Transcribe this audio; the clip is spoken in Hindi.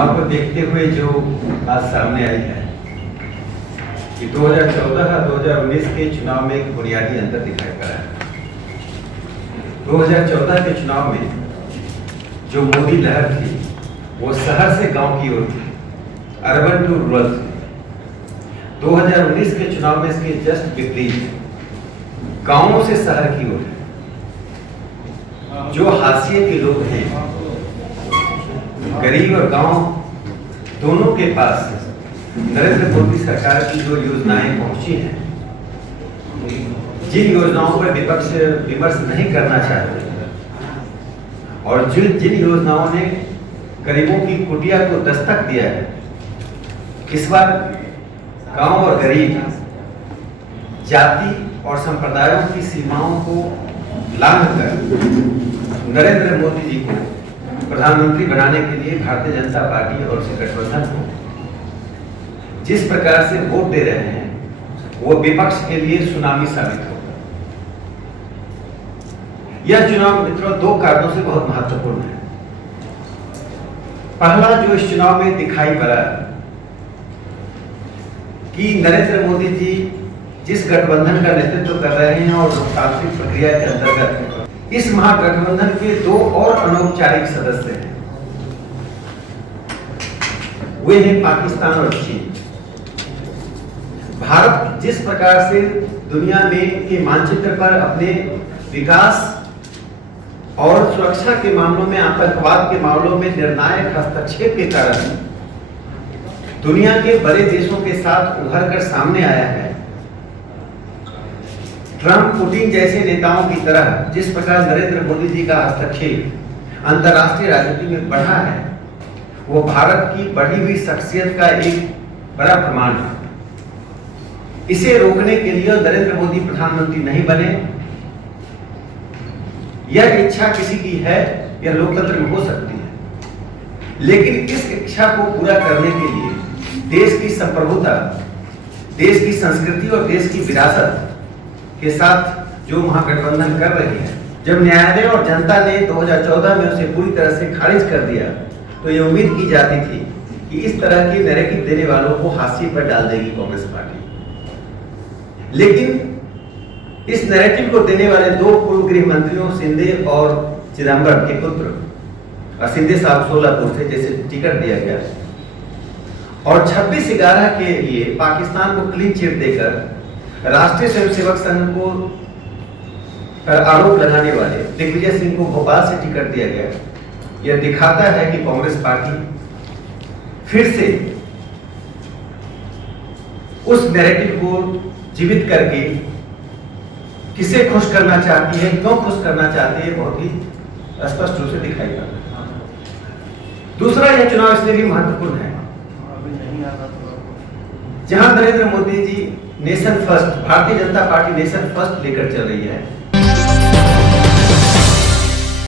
चुनाव को देखते हुए जो बात सामने आई है कि 2014 और 2019 के चुनाव में एक बुनियादी अंतर दिखाई पड़ा है। 2014 के चुनाव में जो मोदी लहर थी वो शहर से गांव की ओर थी, अर्बन टू रूरल थी। 2019 के चुनाव में इसके जस्ट विपरीत गांवों से शहर की ओर है। जो हाशिए के लोग हैं, गरीब और गांव दोनों के पास नरेंद्र मोदी सरकार की जो योजनाएं पहुंची हैं, जिन योजनाओं पर विपक्ष विमर्श नहीं करना चाहते और जिन योजनाओं ने गरीबों की कुटिया को दस्तक दिया है, इस बार गांव और गरीब जाति और संप्रदायों की सीमाओं को लांघकर नरेंद्र मोदी जी को प्रधानमंत्री बनाने के लिए भारतीय जनता पार्टी और उसके गठबंधन को जिस प्रकार से वोट दे रहे हैं, वो विपक्ष के लिए सुनामी साबित होगा। यह चुनाव मित्रों दो कारणों से बहुत महत्वपूर्ण है। पहला जो इस चुनाव में दिखाई पड़ा कि नरेंद्र मोदी जी जिस गठबंधन का नेतृत्व कर रहे हैं और लोकतांत्रिक प्रक्रिया के अंतर्गत इस महागठबंधन के दो और अनौपचारिक सदस्य हैं, वे हैं पाकिस्तान और चीन। भारत जिस प्रकार से दुनिया में के मानचित्र पर अपने विकास और सुरक्षा के मामलों में, आतंकवाद के मामलों में निर्णायक हस्तक्षेप के कारण दुनिया के बड़े देशों के साथ उभर कर सामने आया है, ट्रंप, पुतिन जैसे नेताओं की तरह जिस प्रकार नरेंद्र मोदी जी का हस्तक्षेप अंतर्राष्ट्रीय राजनीति में बढ़ा है, वो भारत की बढ़ी हुई शख्सियत का एक बड़ा प्रमाण है। इसे रोकने के लिए नरेंद्र मोदी प्रधानमंत्री नहीं बने, यह इच्छा किसी की है, यह लोकतंत्र में हो सकती है, लेकिन इस इच्छा को पूरा करने के लिए देश की संप्रभुता, देश की संस्कृति और देश की विरासत के साथ जो महागठबंधन कर रही है, जब न्यायालय और जनता ने 2014 में उसे पूरी तरह से खारिज कर दिया, तो ये उम्मीद की जाती थी कि इस तरह की नैरेटिव देने वालों को हाशिए पर डाल देगी कांग्रेस पार्टी। लेकिन इस नैरेटिव को देने वाले दो पूर्व गृह मंत्रियों शिंदे और चिदंबरम के पुत्र, और शिंदे साहब सोलापुर से जैसे टिकट दिया गया, और 26/11 के लिए पाकिस्तान को क्लीन चिट देकर राष्ट्रीय स्वयंसेवक संघ को आरोप लगाने वाले दिग्विजय सिंह को भोपाल से टिकट दिया गया। यह दिखाता है कि कांग्रेस पार्टी फिर से उस नैरेटिव को जीवित करके किसे खुश करना चाहती है, क्यों खुश करना चाहती है, बहुत ही स्पष्ट रूप से दिखाई पड़ता है। दूसरा यह चुनाव इसलिए भी महत्वपूर्ण है जहां Narendra Modi ji nation first, Bharatiya Janata party nation first लेकर चल रही है,